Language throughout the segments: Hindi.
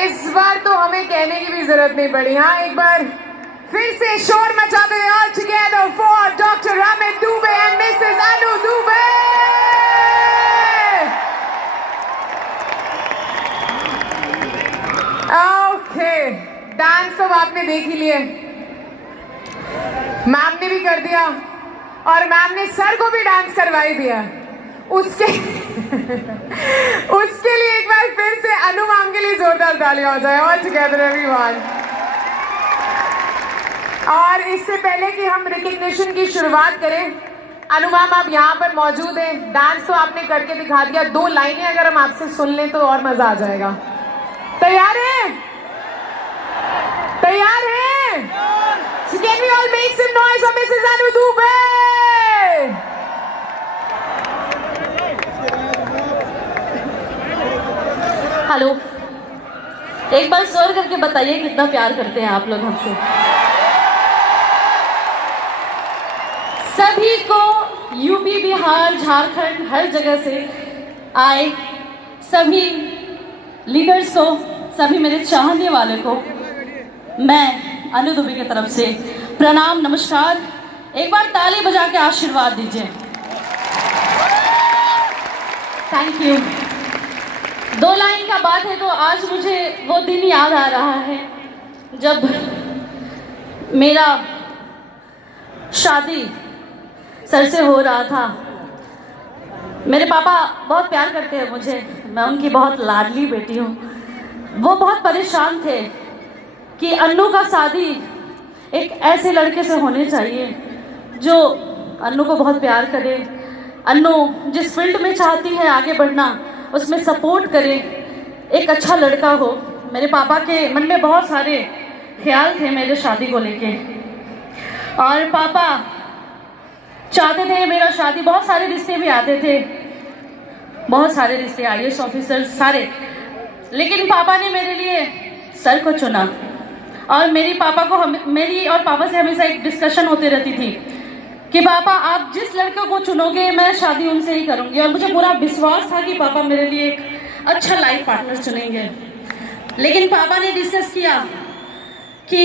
इस बार तो हमें कहने की भी जरूरत नहीं पड़ी। हाँ, एक बार फिर से शोर मचाते हुए all together for doctor Amit Dubey and Mrs Anu Dubey. Okay, dance तो आपने देख ही लिए, मैम ने भी कर दिया और मैम ने सर को भी डांस करवा ही दिया। उसके उसके लिए एक बार फिर से अनु मैम के लिए जोरदार तालियां हो जाए ऑल टुगेदर एवरीवन। और इससे पहले कि हम रिकग्निशन की शुरुआत करें, अनु मैम आप यहाँ पर मौजूद हैं। डांस तो आपने करके दिखा दिया, 2 लाइनें अगर हम आपसे सुन लें तो और मजा आ जाएगा। तैयार हैं? तैयार हैं? So can we all make some noise for Mrs. Anu Dubey? Hello, एक बार जोर करके बताइए कितना प्यार करते हैं आप लोग हमसे। सभी को यूपी, बिहार, झारखंड, हर जगह से आए सभी लीडर्स को, सभी मेरे चाहने वाले को मैं अनु दुबे की तरफ से प्रणाम, नमस्कार। एक बार ताली बजा के आशीर्वाद दीजिए। Thank you. 2 लाइन का बात है तो आज मुझे वो दिन याद आ रहा है जब मेरा शादी सर से हो रहा था। मेरे पापा बहुत प्यार करते हैं मुझे, मैं उनकी बहुत लाडली बेटी हूँ। वो बहुत परेशान थे कि अन्नू का शादी एक ऐसे लड़के से होने चाहिए जो अन्नू को बहुत प्यार करे, अन्नू जिस फील्ड में चाहती है आगे बढ़ना उसमें सपोर्ट करे, एक अच्छा लड़का हो। मेरे पापा के मन में बहुत सारे ख्याल थे मेरे शादी को लेके और पापा चाहते थे मेरा शादी। बहुत सारे रिश्ते भी आते थे, बहुत सारे रिश्ते, IAS ऑफिसर सारे, लेकिन पापा ने मेरे लिए सर को चुना। और मेरी और पापा से हमेशा एक डिस्कशन होती रहती थी कि पापा आप जिस लड़के को चुनोगे मैं शादी उनसे ही करूंगी। और मुझे पूरा विश्वास था कि पापा मेरे लिए एक अच्छा लाइफ पार्टनर चुनेंगे। लेकिन पापा ने डिस्कस किया कि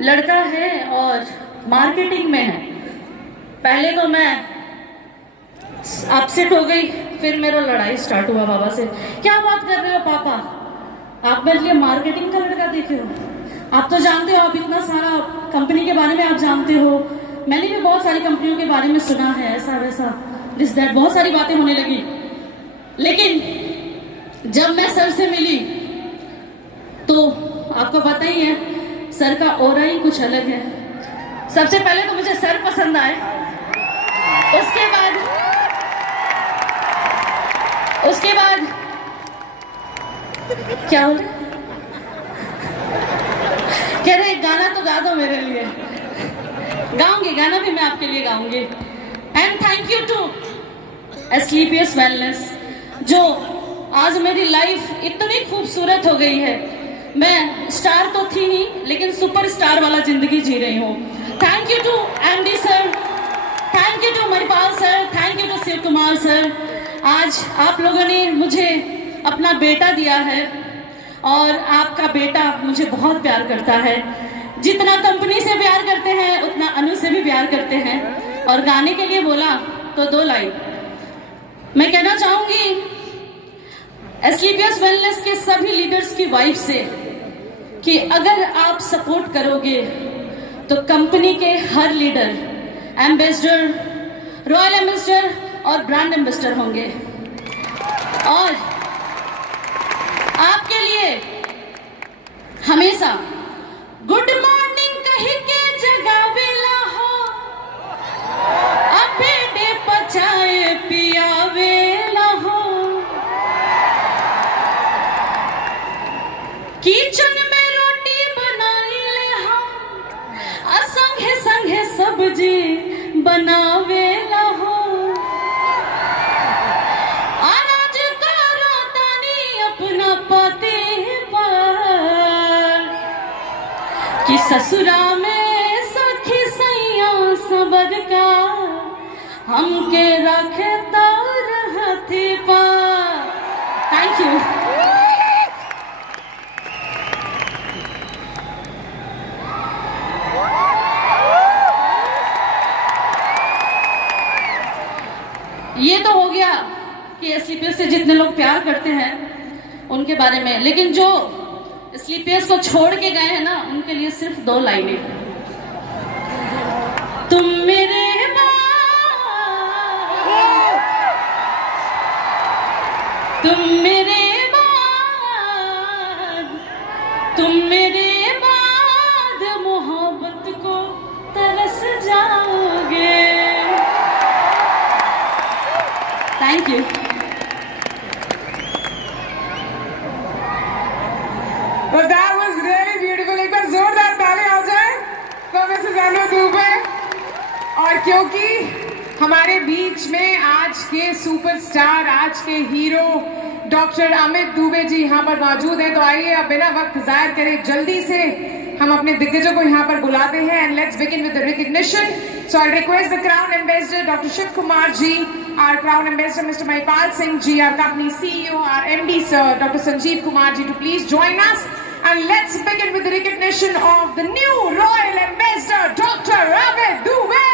लड़का है और मार्केटिंग में है। पहले तो मैं अपसेट हो गई, फिर मेरा लड़ाई स्टार्ट हुआ पापा से। क्या बात कर रहे हो पापा, आप मेरे लिए मार्केटिंग का लड़का देखे हो? आप तो जानते हो, आप इतना सारा कंपनी के बारे में आप जानते हो, मैंने भी बहुत सारी कंपनियों के बारे में सुना है, ऐसा वैसा दिस दैट, बहुत सारी बातें होने लगी। लेकिन जब मैं सर से मिली तो आपको पता ही है सर का ऑरा ही कुछ अलग है। सबसे पहले तो मुझे सर पसंद आए, उसके बाद क्या हो रहा, कह रहे गाना तो गा दो मेरे लिए। गाऊंगी, गाना भी मैं आपके लिए गाऊंगी। And thank you to Asclepius Wellness जो आज मेरी लाइफ इतनी खूबसूरत हो गई है। मैं स्टार तो थी ही लेकिन सुपर स्टार वाला जिंदगी जी रही हूँ। Thank you to MD sir, thank you to Manipal sir, thank you to Shiv Kumar sir. आज आप लोगों ने मुझे अपना बेटा दिया है और आपका बेटा मुझे बहुत प्यार करता है। जितना कंपनी से प्यार करते हैं उतना अनु से भी प्यार करते हैं। और गाने के लिए बोला तो 2 लाइन मैं कहना चाहूंगी एस्क्लेपियस वेलनेस के सभी लीडर्स की वाइफ से कि अगर आप सपोर्ट करोगे तो कंपनी के हर लीडर एम्बेसडर, रॉयल एम्बेसडर और ब्रांड एम्बेसडर होंगे। और आपके लिए हमेशा गुड मॉर्निंग कही के जगावेला हो, अबे डे पचाए पियावेला हो, किचन में रोटी बनाइले हम, संगे संगे सब्जी बनावेला हो, अनाज करो तानी अपना पति पर, कि ससुरा में सखी सैया सबर का हमके रखे तो रहती पर। Thank you. स्लीपर्स से जितने लोग प्यार करते हैं उनके बारे में, लेकिन जो स्लीपर्स को छोड़ के गए हैं ना, उनके लिए सिर्फ 2 लाइनें। तुम मेरे बाद, तुम मेरे बाद, तुम मेरे बाद मोहब्बत को तरस जाओगे। Thank you. Well, that was really beautiful. एक बार जोरदार ताली आ जाए तो मिसेस अनु दुबे। और क्योंकि हमारे बीच में आज के सुपरस्टार, आज के हीरो डॉक्टर अमित दुबे जी यहाँ पर मौजूद हैं, तो आइए अब बिना वक्त जाहिर करें जल्दी से हम अपने दिग्गजों को यहाँ पर बुलाते हैं। And let's begin with the recognition. So I request the crown ambassador doctor Shiv Kumar ji, our crown ambassador Mr. Maipal Singh ji, our company CEO, our MD sir Dr. Sanjeev Kumar ji to please join us, and let's begin with the recognition of the new royal ambassador Dr. Amit Dubey.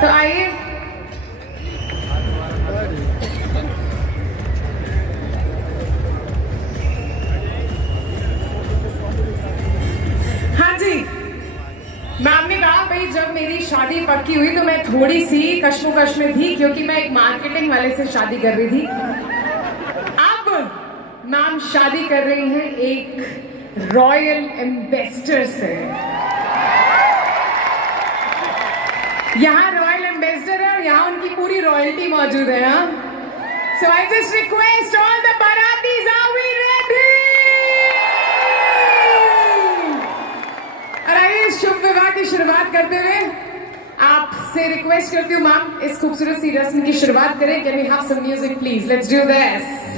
तो आइए हाँ जी, मैम ने कहा भाई जब मेरी शादी पक्की हुई तो मैं थोड़ी सी कश्मोकश में थी क्योंकि मैं एक मार्केटिंग वाले से शादी कर रही थी। अब मैम शादी कर रही हैं एक रॉयल एम्बेसडर से। यहाँ रॉयल एम्बेसडर है और यहाँ उनकी पूरी रॉयल्टी मौजूद है। हाँ, so I just request all the बारातीज, आर वी रेडी? और आइए शुभ विवाह की शुरुआत करते हुए आपसे रिक्वेस्ट करती हूँ मैम इस खूबसूरत सी रस्म की शुरुआत करें। Can we have some music please? Let's do this.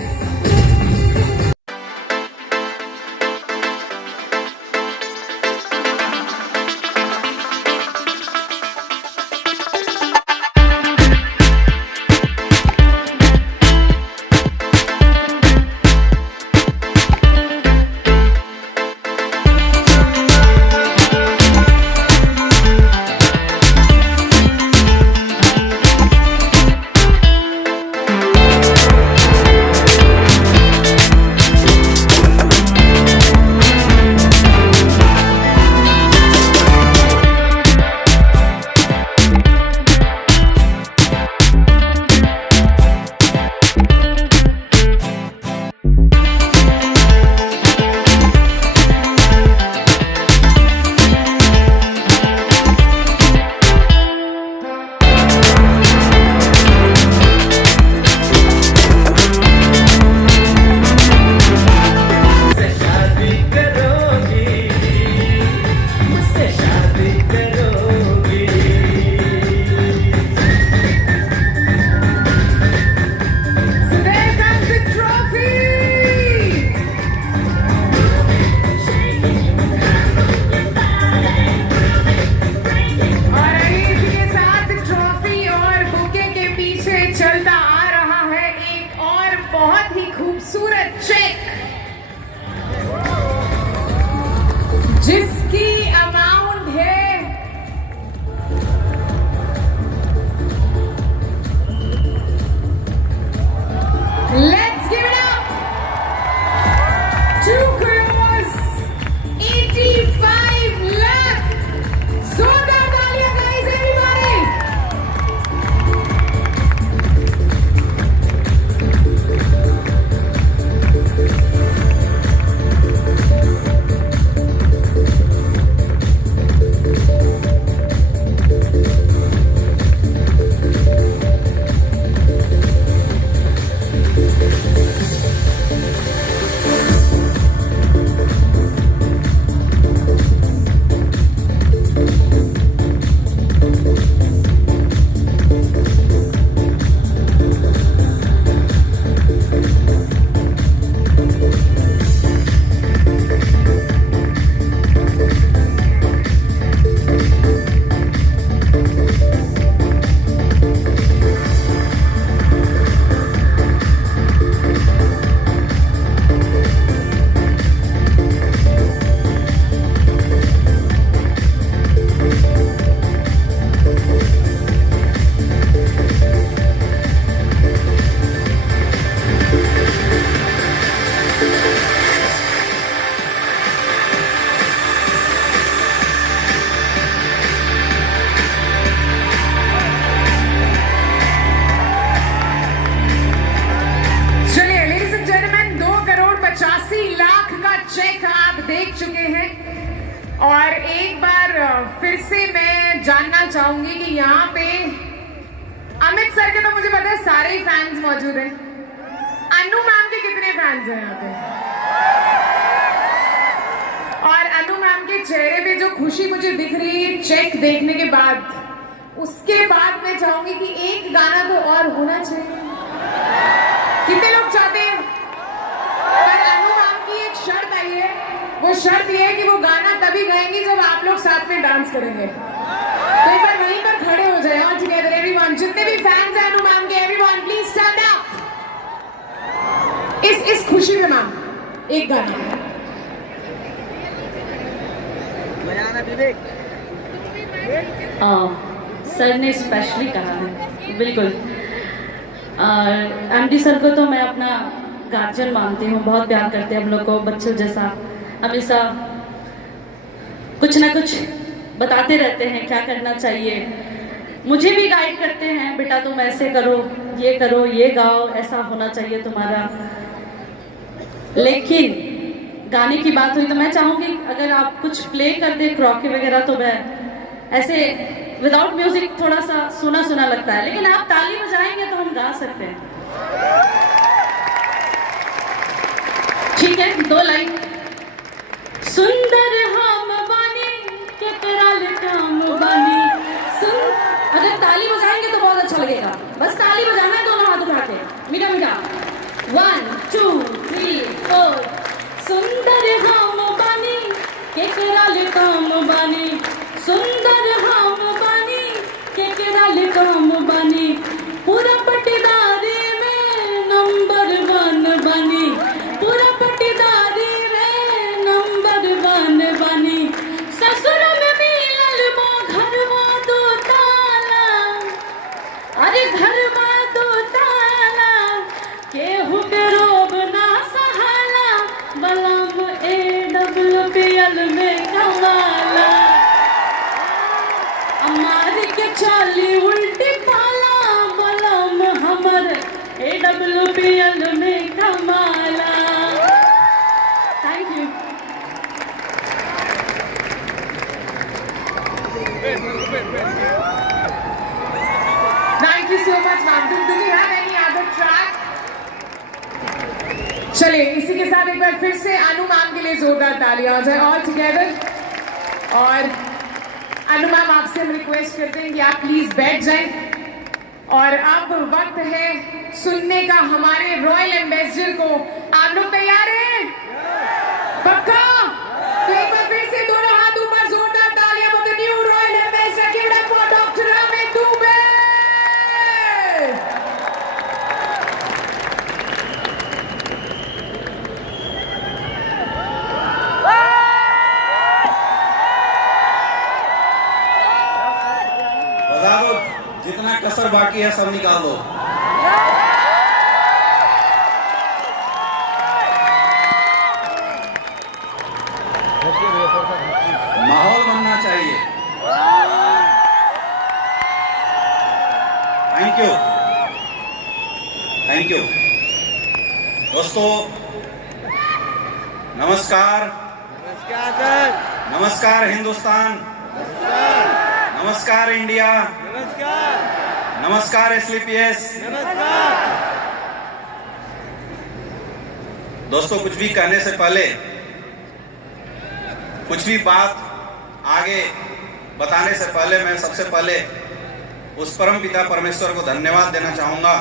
और एक बार फिर से मैं जानना चाहूंगी कि यहाँ पे अमित सर के तो मुझे पता है सारे ही फैंस मौजूद हैं। अनु मैम के कितने फैंस हैं यहाँ पे? और अनु मैम के चेहरे पे जो खुशी मुझे दिख रही है चेक देखने के बाद, उसके बाद मैं चाहूंगी कि एक गाना तो और होना चाहिए। कितने लोग चाहते हैं? पर अनु मैम की एक शर्त आई है, वो शर्त ये है कि वो गाना तभी गाएंगी जब आप लोग साथ में डांस करेंगे। तो एक बार वहीं पर खड़े हो जाए ऑल टुगेदर एवरीवन, जितने भी फैंस हैं अनु मैम के, एवरीवन प्लीज स्टैंड अप। इस खुशी में मैम एक गाना सर ने स्पेशली कहा है, बिल्कुल। एमडी सर को तो मैं अपना गार्जियन मानती हूँ, बहुत प्यार करते हैं हम लोग को बच्चों जैसा, हमेशा कुछ ना कुछ बताते रहते हैं क्या करना चाहिए। मुझे भी गाइड करते हैं, बेटा तुम ऐसे करो, ये गाओ, ऐसा होना चाहिए तुम्हारा। लेकिन गाने की बात हुई तो मैं चाहूँगी अगर आप कुछ प्ले कर दे क्रॉकी वगैरह, तो मैं ऐसे विदाउट म्यूजिक थोड़ा सा सुना सुना लगता है, लेकिन आप ताली बजाएंगे तो हम गा सकते हैं। ठीक है, 2 लाइन। सुंदर हम बानी केकराल काम बानी अगर ताली बजाएंगे तो बहुत अच्छा लगेगा, बस ताली बजाना है दोनों हाथ उठा के, मीठा मीठा। 1 2 3 4। सुंदर हम बानी केकराल काम बानी, सुंदर हम बानी केकराल काम बानी, पूरा पटीदारी में नंबर 1 बनी, पूरा पटीदारी में नंबर 1 बनी। ससुर में मिलल मो घरवा 2 ताला, अरे घरवा 2 ताला, केहू के रोब ना सहाला, बलम AWPL में कमाला, हमारी के चाली उल्टी पाला, बलम हमर AWPL में कमाला। Thank you. Thank you so much ma'am. Do we have any other track? चलिए इसी के साथ एक बार फिर से अनु मैम के लिए जोरदार तालियां हो जाए ऑल टुगेदर। और अनु मैम आपसे हम रिक्वेस्ट करते हैं कि आप प्लीज बैठ जाएं। और अब वक्त है सुनने का हमारे रॉयल एम्बेसडर को। आप लोग तैयार हैं? पक्का? तो एक बार फिर से दोनों हाथ ऊपर, जोरदार तालियां for the new royal ambassador. Give it up for doctor Amit Dubey. जितना कसर बाकी है सब निकाल दो। माहौल बनना चाहिए। थैंक यू, थैंक यू दोस्तों। नमस्कार, नमस्कार सर, नमस्कार हिंदुस्तान, नमस्कार इंडिया, नमस्कार, नमस्कार SLPS। नमस्कार दोस्तों, कुछ भी कहने से पहले, कुछ भी बात आगे बताने से पहले मैं सबसे पहले उस परम पिता परमेश्वर को धन्यवाद देना चाहूंगा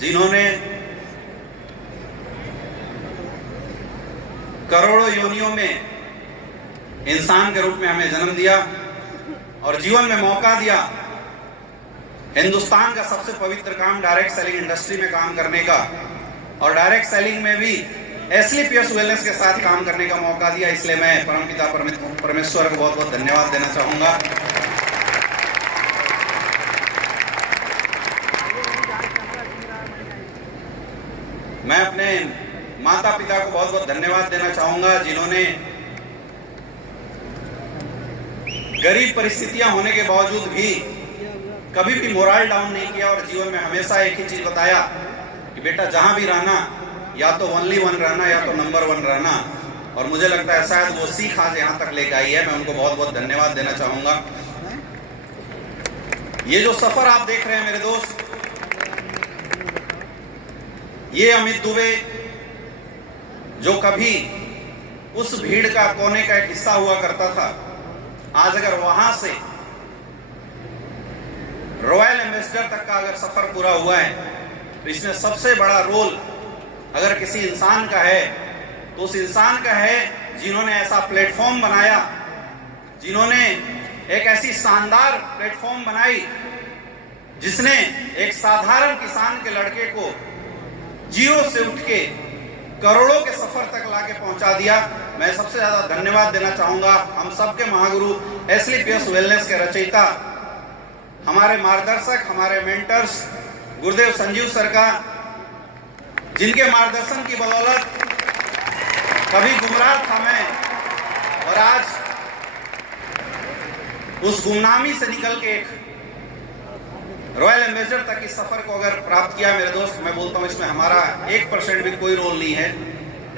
जिन्होंने करोड़ों योनियों में इंसान के रूप में हमें जन्म दिया और जीवन में मौका दिया हिंदुस्तान का सबसे पवित्र काम डायरेक्ट सेलिंग इंडस्ट्री में काम करने का, और डायरेक्ट सेलिंग में भी SLPS वेलनेस के साथ काम करने का मौका दिया। इसलिए मैं परमपिता परमेश्वर को बहुत बहुत धन्यवाद देना चाहूंगा। मैं अपने माता पिता को बहुत बहुत धन्यवाद देना चाहूंगा जिन्होंने गरीब परिस्थितियां होने के बावजूद भी कभी भी मोरल डाउन नहीं किया और जीवन में हमेशा एक ही चीज बताया कि बेटा जहां भी रहना या तो ओनली 1 रहना या तो नंबर 1 रहना। और मुझे लगता है शायद वो सीख आज यहाँ तक लेकर आई है। मैं उनको बहुत बहुत धन्यवाद देना चाहूँगा। ये जो सफ़र आप देख रहे हैं मेरे दोस्त, ये अमित दुबे जो कभी उस भीड़ का कोने का एक हिस्सा हुआ करता था, आज अगर वहां से रॉयल एम्बेसडर तक का अगर सफर पूरा हुआ है, तो इसमें सबसे बड़ा रोल अगर किसी इंसान का है तो उस इंसान का है जिन्होंने ऐसा प्लेटफॉर्म बनाया, जिन्होंने एक ऐसी शानदार प्लेटफॉर्म बनाई जिसने एक साधारण किसान के लड़के को जीरो से उठ के करोड़ों के सफर तक लाके पहुंचा दिया। मैं सबसे ज्यादा धन्यवाद देना चाहूंगा हम सबके महागुरु एसलीपीएस वेलनेस के रचयिता, हमारे मार्गदर्शक, हमारे मेंटर्स गुरुदेव संजीव सर का, जिनके मार्गदर्शन की बदौलत कभी गुमराह था मैं, और आज उस गुमनामी से निकल के एक रॉयल एम्बेसडर तक इस सफर को अगर प्राप्त किया मेरे दोस्त, मैं बोलता हूं इसमें हमारा 1% भी कोई रोल नहीं है।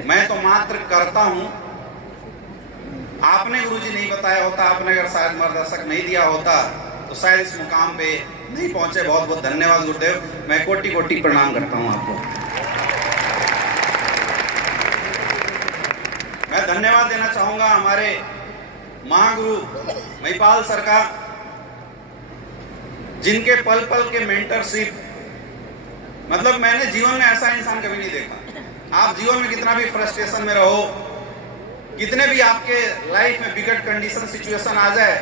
मैं तो मात्र करता हूं। आपने गुरुजी नहीं बताया होता, आपने अगर शायद मार्गदर्शक नहीं दिया होता तो शायद इस मुकाम पे नहीं पहुंचे। बहुत बहुत धन्यवाद गुरुदेव, मैं कोटि कोटि प्रणाम करता हूं आपको। मैं धन्यवाद देना चाहूंगा हमारे महागुरु महिपाल सर का, जिनके पल पल के मेंटरशिप, मतलब मैंने जीवन में ऐसा इंसान कभी नहीं देखा। आप जीवन में कितना भी फ्रस्ट्रेशन में रहो, कितने भी आपके लाइफ में बिगड़ कंडीशन सिचुएशन आ जाए,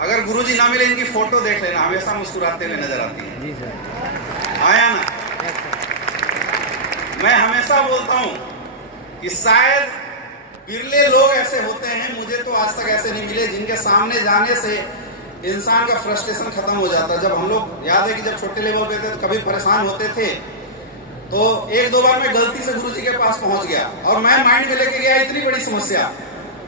अगर गुरुजी ना मिले इनकी फोटो देख लेना, हमेशा मुस्कुराते हुए नजर आती है। आया ना? मैं हमेशा बोलता हूं कि शायद बिरले लोग ऐसे होते हैं, मुझे तो आज तक ऐसे नहीं मिले, जिनके सामने जाने से इंसान का फ्रस्ट्रेशन खत्म हो जाता है। जब हम लोग, याद है कि जब छोटे लेवल पे थे तो कभी परेशान होते थे, तो एक दो बार मैं गलती से गुरुजी के पास पहुंच गया और मैं माइंड में लेके गया इतनी बड़ी समस्या,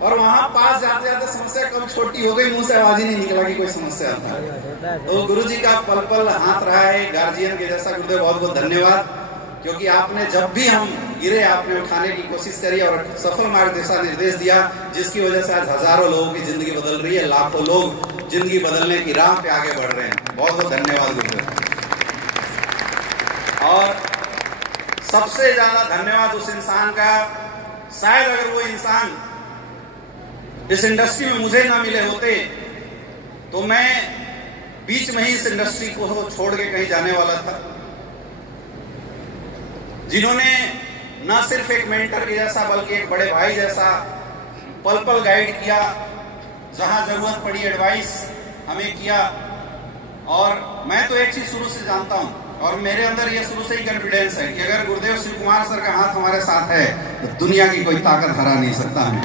और वहां पास जाते जाते समस्या कब छोटी हो गई, मुंह से आवाज ही नहीं निकला कि कोई समस्या था। तो गुरुजी का पल पल हाथ रहा है गार्जियन के जैसा। गुरुदेव बहुत बहुत धन्यवाद, क्योंकि आपने जब भी हम गिरे आपने उठाने की कोशिश करी और सफल मार्ग दिशा निर्देश दिया, जिसकी वजह से आज हजारों लोगों की जिंदगी बदल रही है, लाखों लोग जिंदगी बदलने की राह पे आगे बढ़ रहे हैं। बहुत बहुत धन्यवाद गुरुदेव। और सबसे ज्यादा धन्यवाद उस इंसान का, शायद अगर वो इंसान इस इंडस्ट्री में मुझे ना मिले होते तो मैं बीच में ही इस इंडस्ट्री को छोड़ के कहीं जाने वाला था। जिन्होंने न सिर्फ एक मेंटर के जैसा बल्कि एक बड़े भाई जैसा पल पल गाइड किया, जहां जरूरत पड़ी एडवाइस हमें किया। और मैं तो एक चीज शुरू से जानता हूं, और मेरे अंदर ये शुरू से ही कॉन्फिडेंस है कि अगर गुरुदेव शिव कुमार सर का हाथ हमारे साथ है तो दुनिया की कोई ताकत हरा नहीं सकता हमें।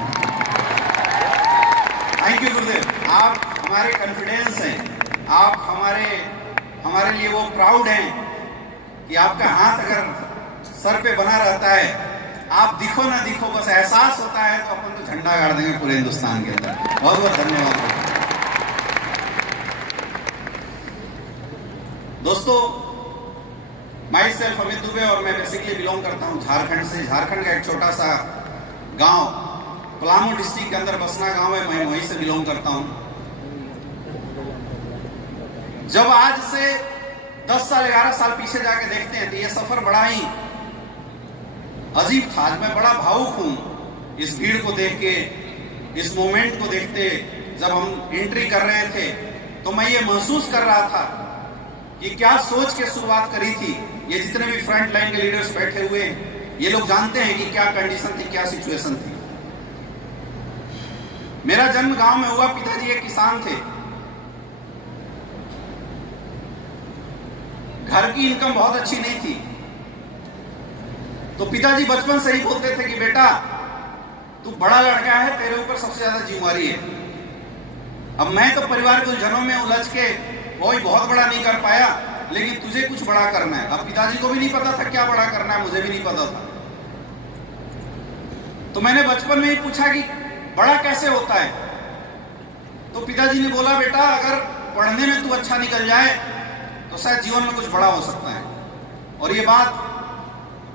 थैंक यू गुरुदेव, आप हमारे कॉन्फिडेंस हैं, आप हमारे लिए वो प्राउड हैं कि आपका हाथ अगर सर पे बना रहता है, आप दिखो ना दिखो, बस एहसास होता है तो अपन तो झंडा गाड़ देंगे पूरे हिंदुस्तान के अंदर। बहुत बहुत धन्यवाद दोस्तों। माई सेल्फ अमित दुबे, और मैं बेसिकली बिलोंग करता हूँ झारखंड से। झारखंड का एक छोटा सा गांव पलामू डिस्ट्रिक्ट के अंदर बसना गांव है, मैं वहीं से बिलोंग करता हूँ। जब आज से 10 साल 11 साल पीछे जाके देखते हैं तो ये सफर बड़ा ही अजीब था। आज मैं बड़ा भावुक हूं इस भीड़ को देख के, इस मोमेंट को देखते। जब हम एंट्री कर रहे थे तो मैं ये महसूस कर रहा था कि क्या सोच के शुरुआत करी थी। ये जितने भी फ्रंट लाइन के लीडर्स बैठे हुए हैं, ये लोग जानते हैं कि क्या कंडीशन थी, क्या सिचुएशन थी। मेरा जन्म गांव में हुआ, पिताजी एक किसान थे, घर की इनकम बहुत अच्छी नहीं थी, तो पिताजी बचपन से ही बोलते थे कि बेटा तू बड़ा लड़का है, तेरे ऊपर सबसे ज्यादा जिम्मेवारी है। अब मैं तो परिवार के उलझनों में उलझ के कोई बहुत बड़ा नहीं कर पाया, लेकिन तुझे कुछ बड़ा करना है। अब पिताजी को भी नहीं पता था क्या बड़ा करना है, मुझे भी नहीं पता था। तो मैंने बचपन में ही पूछा कि बड़ा कैसे होता है, तो पिताजी ने बोला बेटा अगर पढ़ने में तू अच्छा निकल जाए तो शायद जीवन में कुछ बड़ा हो सकता है। और ये बात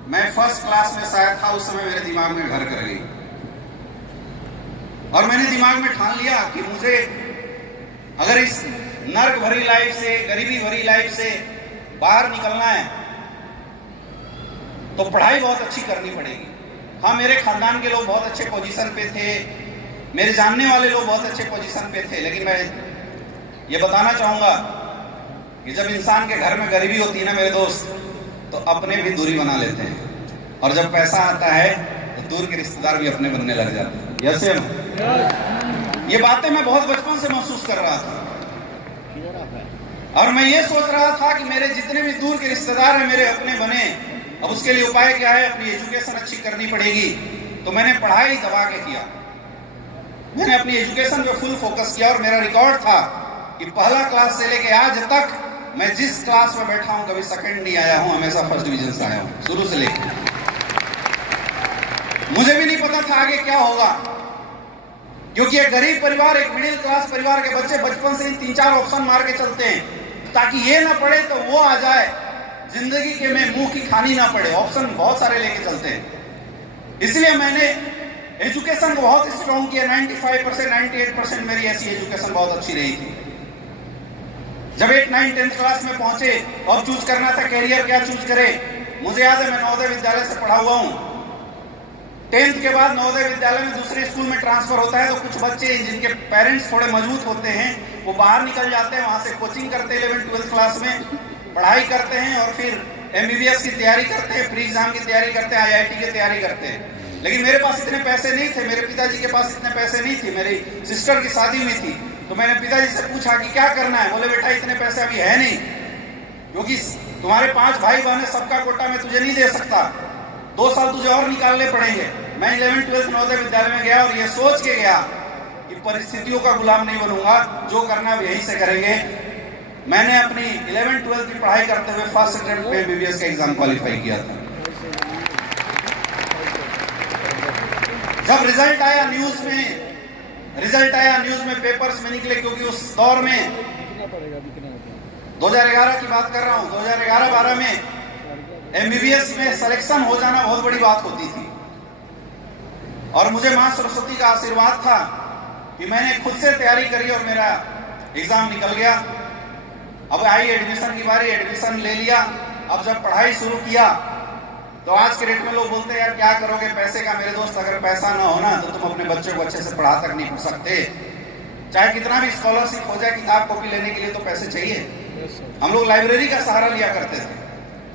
मैं फर्स्ट क्लास में शायद था उस समय, मेरे दिमाग में घर कर गई। और मैंने दिमाग में ठान लिया कि मुझे अगर इस नर्क भरी लाइफ से, गरीबी भरी लाइफ से बाहर निकलना है तो पढ़ाई बहुत अच्छी करनी पड़ेगी। हाँ, मेरे खानदान के लोग बहुत अच्छे पोजीशन पे थे, मेरे जानने वाले लोग बहुत अच्छे पोजीशन पे थे, लेकिन मैं ये बताना चाहूंगा कि जब इंसान के घर में गरीबी होती है ना मेरे दोस्त, तो अपने भी दूरी बना लेते हैं, और जब पैसा आता है तो दूर के रिश्तेदार भी अपने बनने लग जाते हैं। यसे ये बातें मैं बहुत बचपन से महसूस कर रहा था, और मैं ये सोच रहा था कि मेरे जितने भी दूर के रिश्तेदार हैं मेरे अपने बने। अब उसके लिए उपाय क्या है? अपनी एजुकेशन अच्छी करनी पड़ेगी। तो मैंने पढ़ाई दबा के किया, मैंने अपनी एजुकेशन पे फुल फोकस किया, और मेरा रिकॉर्ड था कि पहला क्लास से लेके आज तक मैं जिस क्लास में बैठा हूं कभी सेकंड नहीं आया हूं, हमेशा फर्स्ट डिवीजन से आया हूं, शुरू से लेकर। मुझे भी नहीं पता था आगे क्या होगा, क्योंकि एक गरीब परिवार, एक मिडिल क्लास परिवार के बच्चे बचपन से ही 3-4 ऑप्शन मार के चलते हैं ताकि ये ना पड़े तो वो आ जाए, जिंदगी के में मुंह की खानी ना पड़े, ऑप्शन बहुत सारे लेके चलते हैं। इसलिए मैंने एजुकेशन को बहुत स्ट्रॉन्ग किया। 95%, 98% मेरी ऐसी एजुकेशन बहुत अच्छी रही थी। जब 8, 9, 10th क्लास में पहुंचे और चूज करना था कैरियर क्या चूज करे, मुझे याद है मैं नवोदय विद्यालय से पढ़ा हुआ हूं। 10th के बाद नवोदय विद्यालय में दूसरे स्कूल में ट्रांसफर होता है, तो कुछ बच्चे जिनके पेरेंट्स थोड़े मजबूत होते हैं वो बाहर निकल जाते हैं, वहां से कोचिंग करते हैं, 11th 12th क्लास में पढ़ाई करते हैं, और फिर MBBS की तैयारी करते हैं, प्री एग्जाम की तैयारी करते हैं, IIT की तैयारी करते हैं। लेकिन मेरे पास इतने पैसे नहीं थे, मेरे पिताजी के पास इतने पैसे नहीं थे। मेरी सिस्टर की शादी हुई थी, तो मैंने पिताजी से पूछा कि क्या करना है। बोले बेटा इतने पैसे अभी है नहीं, क्योंकि तुम्हारे 5 भाई बहन है, सबका कोटा मैं तुझे नहीं दे सकता, 2 साल तुझे और निकालने पड़ेंगे। मैं 11th 12th नवोदय विद्यालय में गया और ये सोच के गया कि परिस्थितियों का गुलाम नहीं बनूंगा, जो करना है यहीं से करेंगे। मैंने अपनी 11th 12th की पढ़ाई करते हुए फर्स्ट अटेम्प्ट में MBBS का एग्जाम क्वालिफाई किया था। जब रिजल्ट आया न्यूज में पेपर्स में निकले, क्योंकि उस दौर में 2011 की बात कर रहा हूं, 2011-12 में MBBS में सिलेक्शन हो जाना बहुत बड़ी बात होती थी, और मुझे मां सरस्वती का आशीर्वाद था कि मैंने खुद से तैयारी करी और मेरा एग्जाम निकल गया। अब आई एडमिशन की बारी, एडमिशन ले लिया। अब जब पढ़ाई शुरू किया तो आज के डेट में लोग बोलते हैं यार क्या करोगे पैसे का। मेरे दोस्त, अगर पैसा ना होना तो तुम अपने बच्चों को अच्छे से पढ़ा तक नहीं पढ़ सकते। चाहे कितना भी स्कॉलरशिप हो जाए, किताब कॉपी लेने के लिए तो पैसे चाहिए। हम लोग लाइब्रेरी का सहारा लिया करते थे,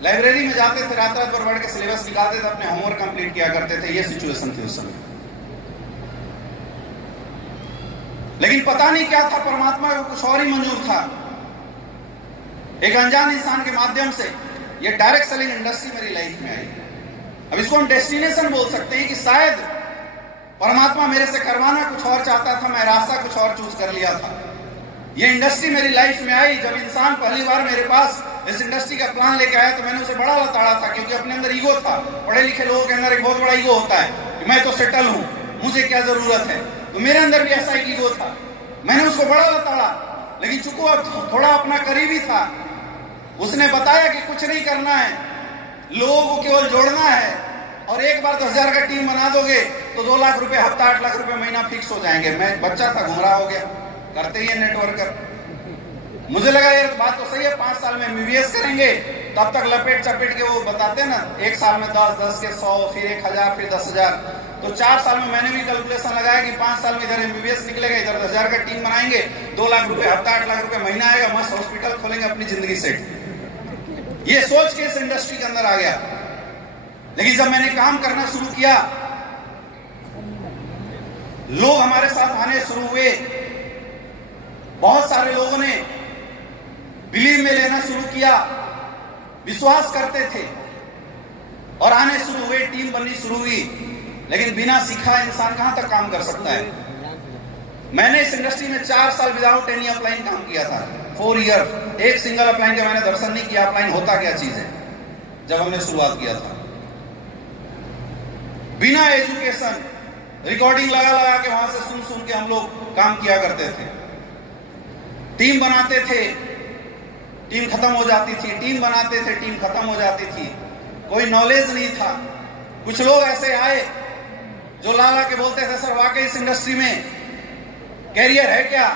लाइब्रेरी में जाते थे, रात भर बैठ के सिलेबस निकालते थे, अपने होमवर्क कंप्लीट किया करते थे। ये सिचुएशन थी उस समय। लेकिन पता नहीं क्या था, परमात्मा को कुछ और ही मंजूर था। एक अनजान इंसान के माध्यम से ये डायरेक्ट सेलिंग इंडस्ट्री मेरी लाइफ में आई। अब इसको हम डेस्टिनेशन बोल सकते हैं कि शायद परमात्मा मेरे से करवाना कुछ और चाहता था, मैं रास्ता कुछ और चूज कर लिया था। ये इंडस्ट्री मेरी लाइफ में आई। जब इंसान पहली बार मेरे पास इस इंडस्ट्री का प्लान लेके आया तो मैंने उसे बड़ा लताड़ा था, क्योंकि अपने अंदर ईगो था। पढ़े लिखे लोगों के अंदर एक बहुत बड़ा ईगो होता है कि मैं तो सेटल हूं, मुझे क्या जरूरत है। तो मेरे अंदर भी ऐसा एक ईगो था, मैंने उसको बड़ा लताड़ा। लेकिन चूंकि अब थोड़ा अपना करीबी था, उसने बताया कि कुछ नहीं करना है, लोगों को केवल जोड़ना है, और एक बार 10,000 का टीम बना दोगे तो 2 लाख रुपए हफ्ता, 8 लाख रुपए महीना फिक्स हो जाएंगे। मैं बच्चा था, गुमराह हो गया, करते ही है नेटवर्कर। मुझे लगा यार बात तो सही है, 5 साल में MBBS करेंगे, तब तक लपेट चपेट के वो बताते हैं ना, 1 साल में 10 के 100, फिर 1,000, फिर 10,000। तो 4 साल में मैंने भी कैलकुलेशन लगाया कि 5 साल में इधर MBBS निकलेगा, इधर 10,000 का टीम बनाएंगे, 2 लाख रुपए हफ्ता, 8 लाख रुपए महीना आएगा, मस्त हॉस्पिटल खोलेंगे, अपनी जिंदगी सेट। ये सोच के इस इंडस्ट्री के अंदर आ गया। लेकिन जब मैंने काम करना शुरू किया, लोग हमारे साथ आने शुरू हुए, बहुत सारे लोगों ने बिलीव में लेना शुरू किया, विश्वास करते थे और आने शुरू हुए, टीम बननी शुरू हुई। लेकिन बिना सीखा इंसान कहां तक काम कर सकता है। मैंने इस इंडस्ट्री में 4 साल विदाउट एनी अपलाइन काम किया था, 4 ईयर। एक सिंगल अपलाइन का मैंने दर्शन नहीं किया, अपलाइन होता क्या चीज है, जब हमने शुरुआत किया था। बिना एजुकेशन रिकॉर्डिंग लगा लगा के वहां से सुन सुन के हम लोग काम किया करते थे। टीम बनाते थे, टीम खत्म हो जाती थी, टीम बनाते थे, टीम खत्म हो जाती थी। कोई नॉलेज नहीं था। कुछ लोग ऐसे आए जो ला के बोलते थे सर वाकई इस इंडस्ट्री में कैरियर है क्या,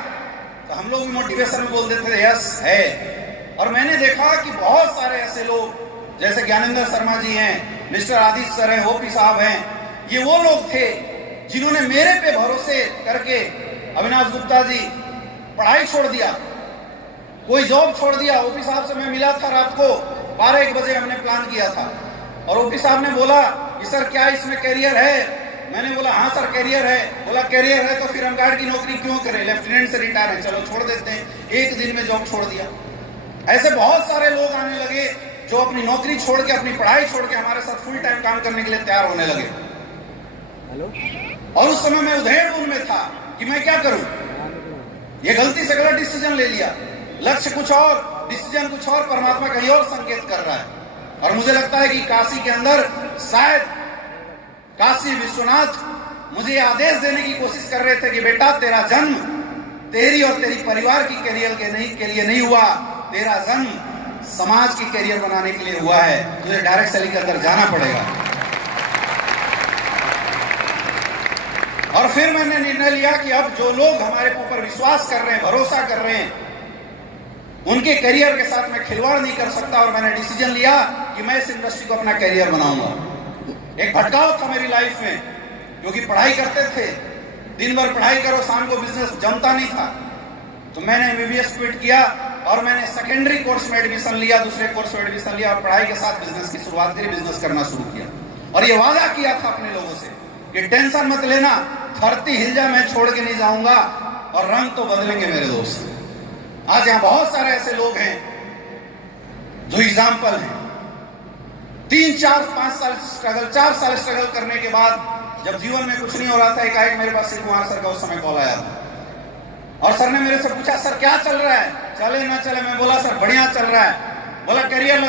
तो हम लोग भी मोटिवेशन में बोल देते थे यस है। और मैंने देखा कि बहुत सारे ऐसे लोग जैसे ज्ञानेंद्र शर्मा जी हैं, मिस्टर आदित्य सर हैं, ओपी साहब हैं, ये वो लोग थे जिन्होंने मेरे पे भरोसे करके, अविनाश गुप्ता जी पढ़ाई छोड़ दिया, कोई जॉब छोड़ दिया। ओपी साहब से मैं मिला था रात को 12-1 बजे, हमने प्लान किया था और ओपी साहब ने बोला कि सर क्या इसमें कैरियर है। मैंने बोला हाँ सर कैरियर है। बोला कैरियर है तो फिर हम गार्ड की नौकरी क्यों करें, लेफ्टिनेंट से रिटायर है, चलो छोड़ देते हैं। 1 दिन में जॉब छोड़ दिया। ऐसे बहुत सारे लोग आने लगे जो अपनी नौकरी छोड़ के, अपनी पढ़ाई छोड़ के हमारे साथ फुल टाइम काम करने के लिए तैयार होने लगे। और उस समय मैं उधेड़ में था कि मैं क्या करूं, ये गलती से गलत डिसीजन ले लिया, लक्ष्य कुछ और, डिसीजन कुछ और, परमात्मा कहीं और संकेत कर रहा है। और मुझे लगता है कि काशी के अंदर शायद काशी विश्वनाथ मुझे ये आदेश देने की कोशिश कर रहे थे कि बेटा तेरा जन्म तेरी और तेरी परिवार की कैरियर के लिए नहीं हुआ, तेरा जन्म समाज की कैरियर बनाने के लिए हुआ है। तुझे डायरेक्ट सेलिंग के अंदर जाना पड़ेगा। और फिर मैंने निर्णय लिया कि अब जो लोग हमारे ऊपर विश्वास कर रहे हैं, भरोसा कर रहे हैं, उनके करियर के साथ मैं खिलवाड़ नहीं कर सकता। और मैंने डिसीजन लिया कि मैं इस इंडस्ट्री को अपना करियर बनाऊंगा। एक भटकाव था मेरी लाइफ में, क्योंकि पढ़ाई करते थे, दिन भर पढ़ाई करो, शाम को बिजनेस जमता नहीं था। तो मैंने एमबीबीएस क्विट किया और मैंने सेकेंडरी कोर्स में एडमिशन लिया, दूसरे कोर्स में एडमिशन लिया और पढ़ाई के साथ बिजनेस की शुरुआत करी, बिजनेस करना शुरू किया। और ये वादा किया था अपने लोगों से कि टेंशन मत लेना, धरती हिल जाए मैं छोड़ के नहीं जाऊंगा और रंग तो बदलेंगे मेरे दोस्त। आज यहाँ बहुत सारे ऐसे लोग हैं जो एग्जाम्पल हैं। 3, 4, 5 साल स्ट्रगल, 4 साल स्ट्रगल करने के बाद जब जीवन में कुछ नहीं हो रहा था, एकाएक मेरे पास शिव कुमार सर का उस समय कॉल आया था और सर ने मेरे से पूछा सर क्या चल रहा है, चले ना चले। मैं बोला सर बढ़िया चल रहा है। बोला करियर